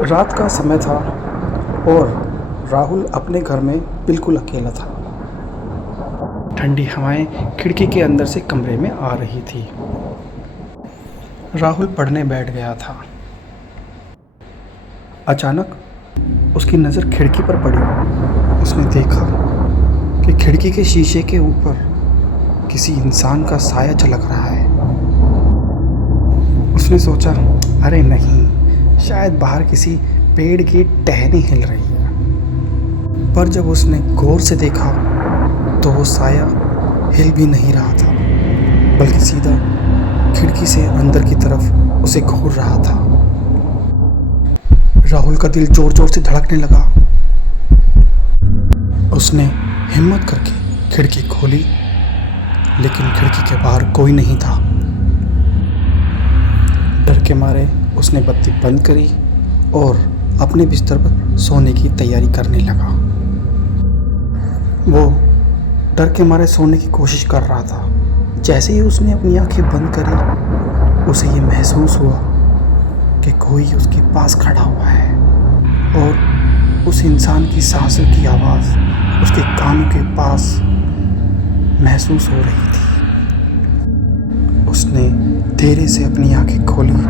रात का समय था और राहुल अपने घर में बिल्कुल अकेला था। ठंडी हवाएं खिड़की के अंदर से कमरे में आ रही थी। राहुल पढ़ने बैठ गया था। अचानक उसकी नज़र खिड़की पर पड़ी। उसने देखा कि खिड़की के शीशे के ऊपर किसी इंसान का साया झलक रहा है। उसने सोचा, अरे नहीं, शायद बाहर किसी पेड़ की टहनी हिल रही है। पर जब उसने गौर से देखा तो वो साया हिल भी नहीं रहा था, बल्कि सीधा खिड़की से अंदर की तरफ उसे घूर रहा था। राहुल का दिल जोर जोर से धड़कने लगा। उसने हिम्मत करके खिड़की खोली, लेकिन खिड़की के बाहर कोई नहीं था। डर के मारे उसने बत्ती बंद करी और अपने बिस्तर पर सोने की तैयारी करने लगा। वो डर के मारे सोने की कोशिश कर रहा था। जैसे ही उसने अपनी आंखें बंद करी, उसे ये महसूस हुआ कि कोई उसके पास खड़ा हुआ है और उस इंसान की सांसों की आवाज़ उसके कानों के पास महसूस हो रही थी। उसने धीरे से अपनी आंखें खोली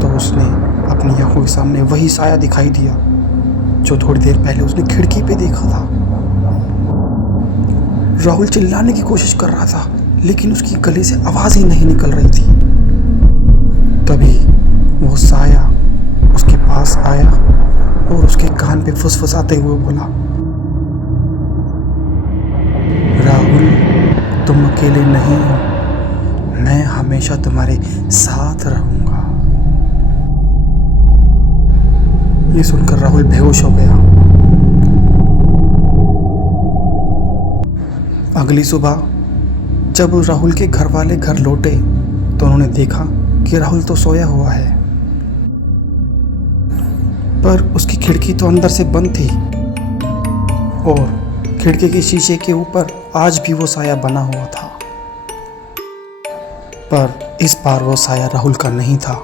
तो उसने अपनी आंखों के सामने वही साया दिखाई दिया जो थोड़ी देर पहले उसने खिड़की पे देखा था। राहुल चिल्लाने की कोशिश कर रहा था, लेकिन उसकी गले से आवाज़ ही नहीं निकल रही थी। तभी वो साया उसके पास आया और उसके कान पे फुसफुसाते हुए बोला, राहुल, तुम अकेले नहीं हो, मैं हमेशा तुम्हारे साथ रहूंगा। ये सुनकर राहुल बेहोश हो गया। अगली सुबह जब राहुल के घर वाले घर लौटे तो उन्होंने देखा कि राहुल तो सोया हुआ है, पर उसकी खिड़की तो अंदर से बंद थी और खिड़की के शीशे के ऊपर आज भी वो साया बना हुआ था। पर इस बार वो साया राहुल का नहीं था।